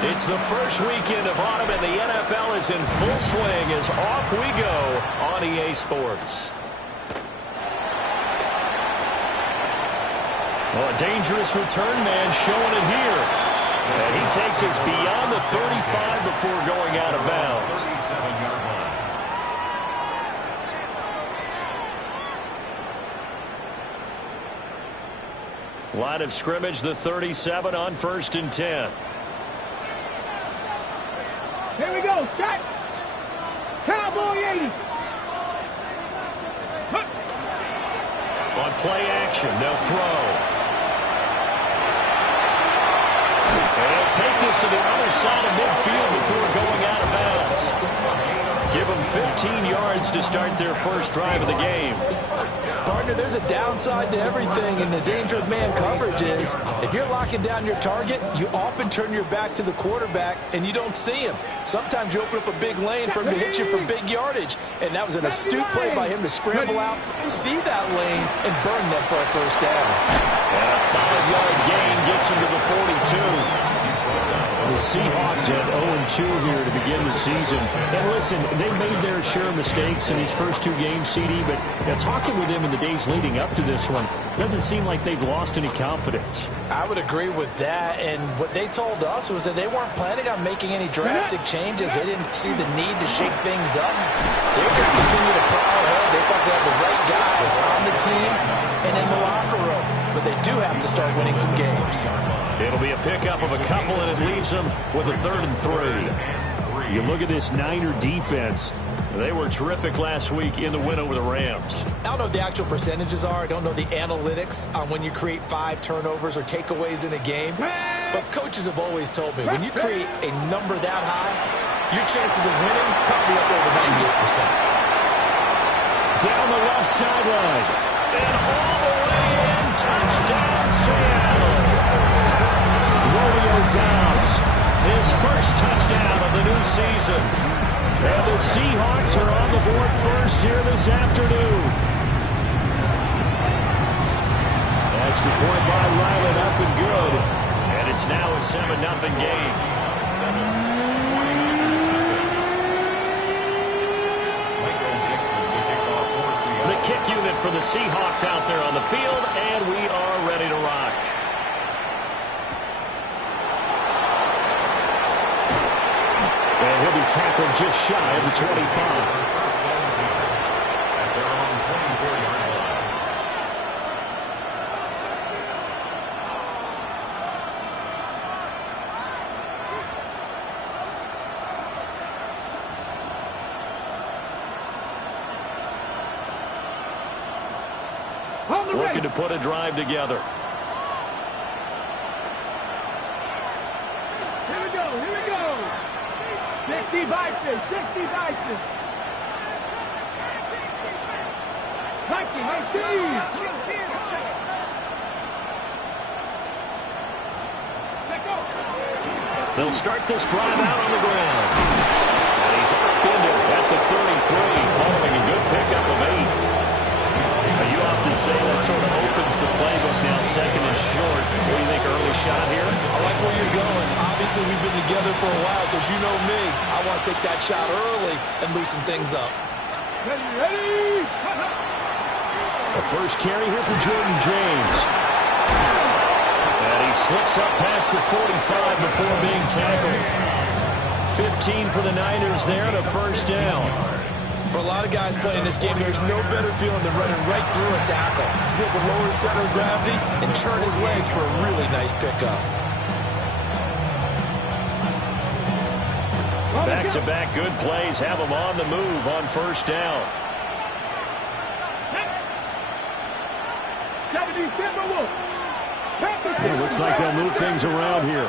It's the first weekend of autumn, and the NFL is in full swing as off we go on EA Sports. Well, a dangerous return man showing it here. And he takes us beyond the 35 before going out of bounds. 37-yard line. Line of scrimmage, the 37 on 1st and 10. Here we go, set. Cowboy 80. On play action, they'll throw. And he'll take this to the other side of midfield before going out of bounds. Give them 15 yards to start their first drive of the game. Partner, there's a downside to everything, and the danger of man coverage is if you're locking down your target, you often turn your back to the quarterback, and you don't see him. Sometimes you open up a big lane for him to hit you for big yardage, and that was an astute play by him to scramble out, see that lane, and burn them for a first down. And a 5-yard gain gets him to the 42. The Seahawks had 0-2 here to begin the season. And listen, they made their share of mistakes in these first two games, CD, but talking with them in the days leading up to this one, doesn't seem like they've lost any confidence. I would agree with that, and what they told us was that they weren't planning on making any drastic changes. They didn't see the need to shake things up. They were going to continue to plow ahead. They thought they had the right guys on the team and in the locker room, but they do have to start winning some games. It'll be a pickup of a couple, and it leaves them with a 3rd and 3. You look at this Niner defense. They were terrific last week in the win over the Rams. I don't know what the actual percentages are. I don't know the analytics on when you create 5 turnovers or takeaways in a game. But coaches have always told me, when you create a number that high, your chances of winning probably up over 98%. Down the left sideline. And all the way in. Touchdown, Seattle. Romeo Doubs, his first touchdown of the new season. And the Seahawks are on the board first here this afternoon. Extra point by Ryland, up and good. And it's now a 7-0 game. The kick unit for the Seahawks out there on the field, and we are ready to rock. And he'll be tackled just shy of the 25. Looking to put a drive together. Here we go. 60 Bison. Mikey, my shoes. They'll start this drive out on the ground. And he's up into at the 33, following a good pickup of 8. You often say that sort of opens the playbook now, 2nd and short. What do you think, early shot here? I like where you're going. Obviously, we've been together for a while, because you know me. I want to take that shot early and loosen things up. Ready. The first carry here for Jordan James. And he slips up past the 45 before being tackled. 15 for the Niners there and a first down. For a lot of guys playing this game, there's no better feeling than running right through a tackle. He's able to lower his center of gravity and churn his legs for a really nice pickup. Back-to-back good plays have him on the move on first down. It looks like they'll move things around here.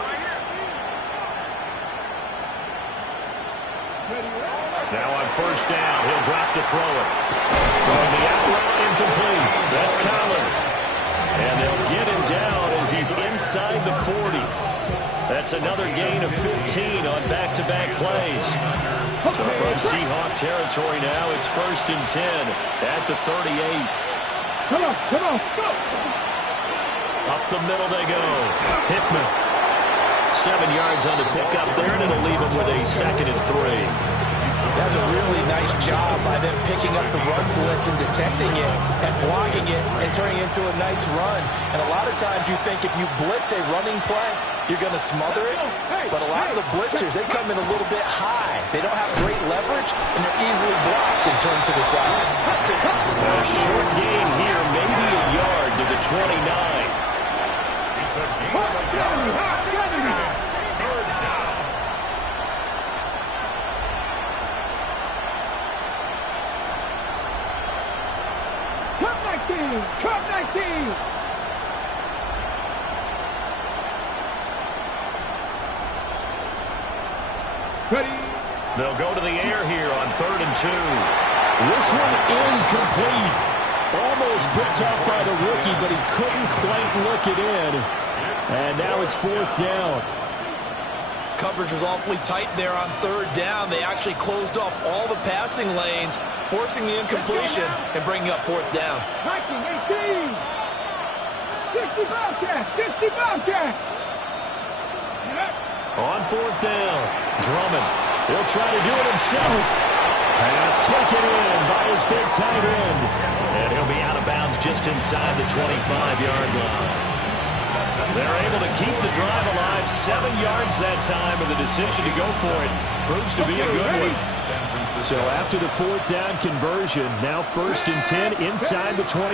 Now on first down, he'll drop to throw it. Throwing the out route incomplete. That's Collins. And they'll get him down as he's inside the 40. That's another gain of 15 on back-to-back plays. So from Seahawk territory now, it's 1st and 10 at the 38. Come on, go. Up the middle they go. Hickman 7 yards on the pickup there, and it'll leave him with a 2nd and 3. That's a really nice job by them picking up the run blitz and detecting it and blocking it and turning it into a nice run. And a lot of times you think if you blitz a running play, you're going to smother it. But a lot of the blitzers, they come in a little bit high. They don't have great leverage, and they're easily blocked and turned to the side. A short gain here, maybe a yard to the 29. Cup 19! Ready? They'll go to the air here on 3rd and 2. This one incomplete. Almost picked up by the rookie, but he couldn't quite look it in. And now it's 4th down. Coverage was awfully tight there on 3rd down. They actually closed off all the passing lanes, forcing the incompletion and bringing up 4th down. 19, 18! 60 Bobcats! 60 Bobcats! On 4th down, Drummond. He'll try to do it himself. Pass taken in by his big tight end. And he'll be out of bounds just inside the 25-yard line. They're able to keep the drive alive, 7 yards that time, and the decision to go for it proves to be a good one. So after the 4th down conversion, now 1st and 10 inside the 25.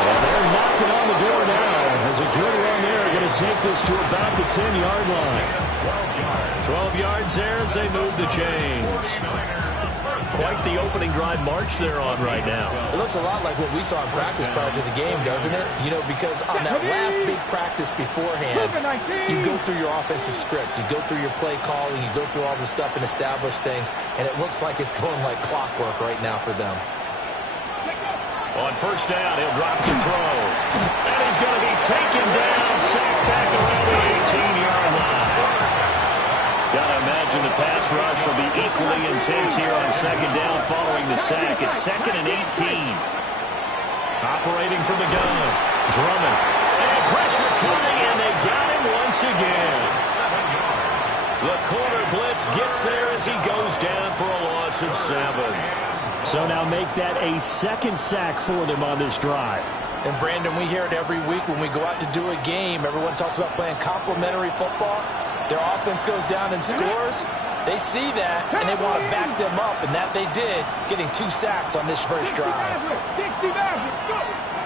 And they're knocking on the door now. As a good run there, going to take this to about the 10-yard line. 12 yards there as they move the chains. Quite the opening drive march they're on right now. It looks a lot like what we saw in practice prior to the game, doesn't it? You know, because on that last big practice beforehand, you go through your offensive script. You go through your play calling. You go through all the stuff and establish things. And it looks like it's going like clockwork right now for them. On 1st down, he'll drop to throw. And he's going to be taken down, sacked back around the 18-yard line. Got to imagine the pass rush will be equally intense here on 2nd down following the sack. It's 2nd and 18. Operating from the gun. Drummond. And pressure coming, and they got him once again. The corner blitz gets there as he goes down for a loss of 7. So now make that a 2nd sack for them on this drive. And, Brandon, we hear it every week when we go out to do a game. Everyone talks about playing complementary football. Their offense goes down and scores. They see that, and they want to back them up, and that they did, getting 2 sacks on this first drive.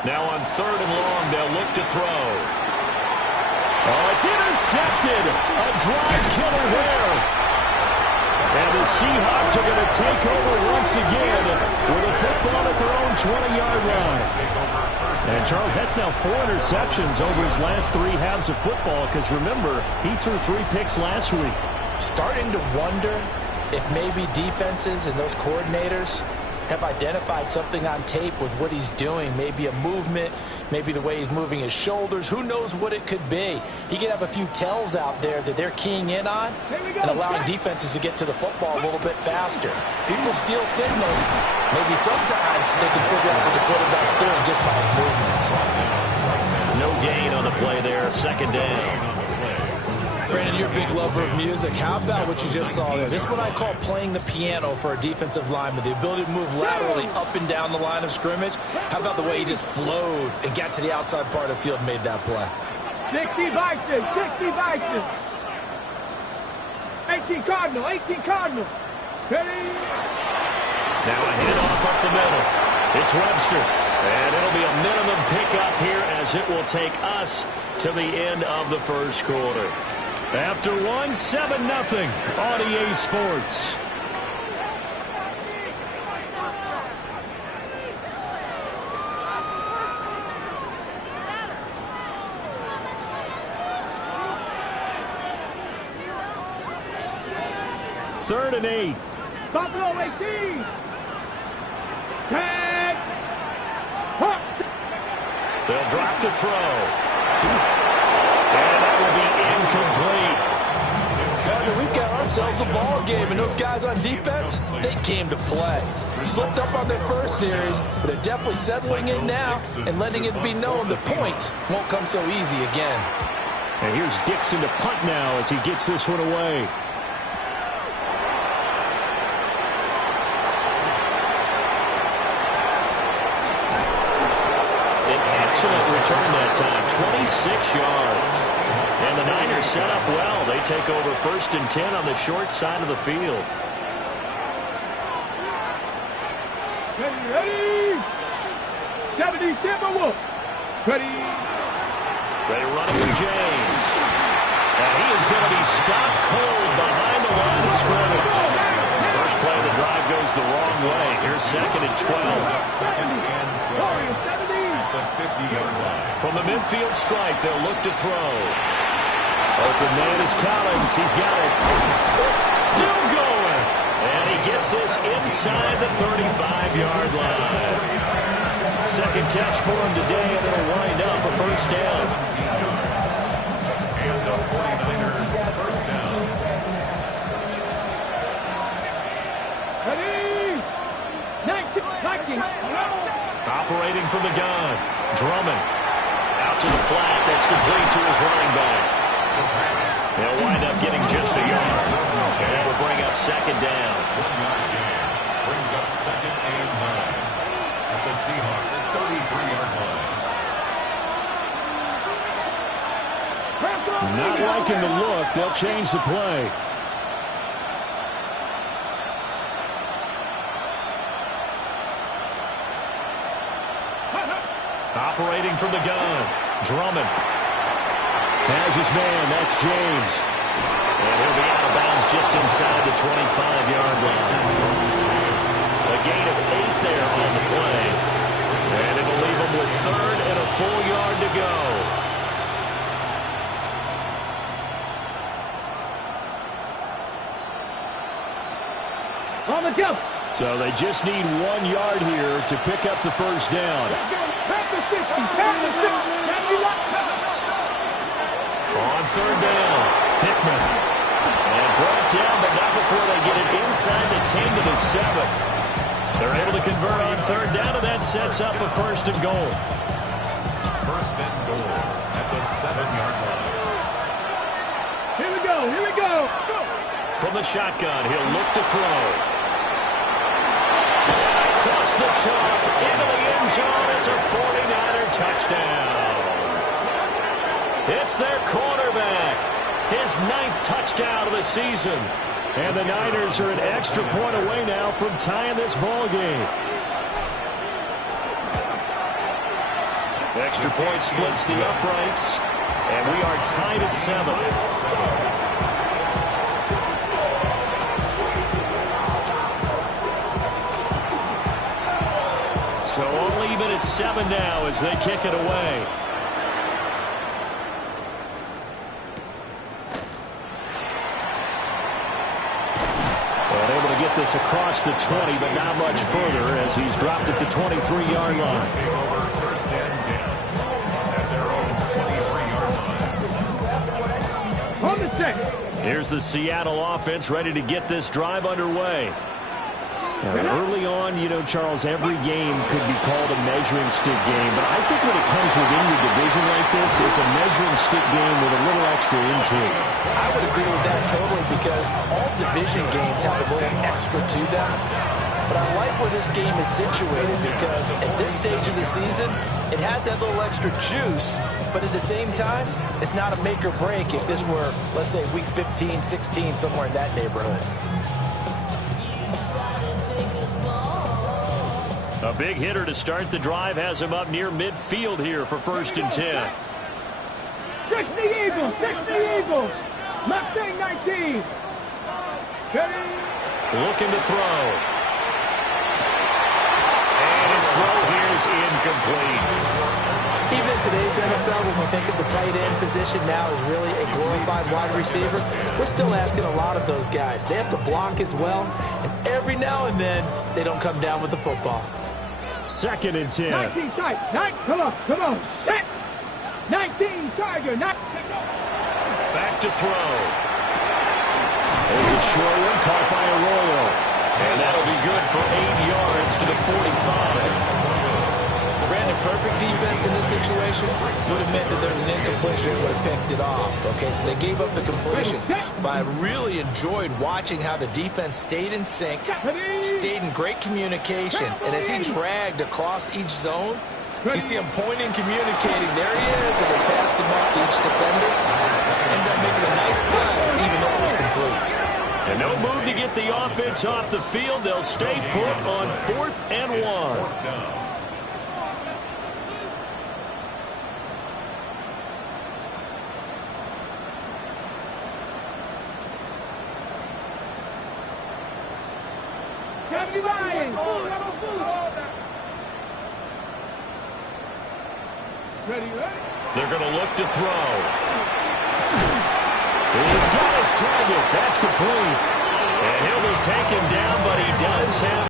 Now on 3rd and long, they'll look to throw. Oh, it's intercepted. A drive killer there. And the Seahawks are going to take over once again with a football at their own 20-yard line. And, Charles, that's now 4 interceptions over his last 3 halves of football because, remember, he threw 3 picks last week. Starting to wonder if maybe defenses and those coordinators have identified something on tape with what he's doing, maybe a movement, maybe the way he's moving his shoulders. Who knows what it could be? He could have a few tells out there that they're keying in on and allowing defenses to get to the football a little bit faster. People steal signals. Maybe sometimes they can figure out what the quarterback's doing just by his movements. No gain on the play there, 2nd down. Brandon, you're a big lover of music. How about what you just saw there? This is what I call playing the piano for a defensive lineman. The ability to move laterally up and down the line of scrimmage. How about the way he just flowed and got to the outside part of the field and made that play? 60 Vikings, 60 Vikings. 18 Cardinal, 18 Cardinal. Ready? Now a handoff up the middle. It's Webster. And it'll be a minimum pickup here as it will take us to the end of the first quarter. After 1, 7-0 on EA Sports. Third and 8. Buffalo 18. Tag. They'll drop to throw. And that will be incomplete. We've got our themselves a ball game, and those guys on defense, they came to play. Slipped up on their first series, but they're definitely settling in now and letting it be known the points won't come so easy again. And here's Dixon to punt now as he gets this one away. An excellent return that time, 26 yards. And the Niners set up well. They take over 1st and 10 on the short side of the field. Ready. 70 Timberwolves. Ready. Ready running with James. And he is going to be stopped cold behind the line of scrimmage. First play of the drive goes the wrong way. Here's 2nd and 12. From the midfield stripe, they'll look to throw. Open man is Collins. He's got it. Still going. And he gets this inside the 35-yard line. Second catch for him today, and it'll wind up a first down. And the 49ers first down. Ready. 19. Operating from the gun. Drummond. Out to the flat. That's complete to his running back. They'll wind up getting just a yard. And that will bring up 2nd down. 1 yard gain. Brings up 2nd and 9. At the Seahawks 33-yard line. Not liking the look. They'll change the play. Operating from the gun. Drummond has his man. That's James. And he'll be out of bounds just inside the 25-yard line. A gain of 8 there on the play. And it'll leave him with 3rd and a full yard to go. On the jump. So they just need 1 yard here to pick up the first down. On 3rd down, Hickman. And brought down, but not before they get it inside the 10 to the 7. They're able to convert on 3rd down, and that sets up a 1st and goal. 1st and goal at the 7-yard line. Here we go. Here we go. From the shotgun, he'll look to throw. Across the chalk, into the end zone. It's a 49er touchdown. It's their quarterback. His 9th touchdown of the season. And the Niners are an extra point away now from tying this ball game. Extra point splits the uprights. And we are tied at 7. So all even at 7 now as they kick it away. And able to get this across the 20, but not much further as he's dropped it to 23-yard line. Take over 1st and 10 at their own 23-yard line. On the 6. Here's the Seattle offense ready to get this drive underway. Early on, you know, Charles, every game could be called a measuring stick game. But I think when it comes within your division like this, it's a measuring stick game with a little extra intrigue. I would agree with that totally because all division games have a little extra to them. But I like where this game is situated because at this stage of the season, it has that little extra juice. But at the same time, it's not a make or break if this were, let's say, week 15, 16, somewhere in that neighborhood. A big hitter to start the drive has him up near midfield here for 1st and 10. 60 Eagles, 60 Eagles. Mustang 19. Ready. Looking to throw. And his throw here is incomplete. Even in today's NFL, when we think of the tight end position now as really a glorified wide receiver, we're still asking a lot of those guys. They have to block as well, and every now and then, they don't come down with the football. 2nd and 10. 19 tight. Come on. Set. 19 Tiger. Back to throw. There's a short one caught by Arroyo. And that'll be good for 8 yards to the 45. Brandon, perfect defense in this situation would have meant that there was an incompletion and would have picked it off. Okay, so they gave up the completion. But I really enjoyed watching how the defense stayed in sync, stayed in great communication, and as he dragged across each zone, you see him pointing, communicating. There he is, and they passed him up to each defender. Ended up making a nice play, even though it was complete. And no move to get the offense off the field. They'll stay put on 4th and 1. They're going to look to throw. He's got his target. That's complete. And he'll be taken down, but he does have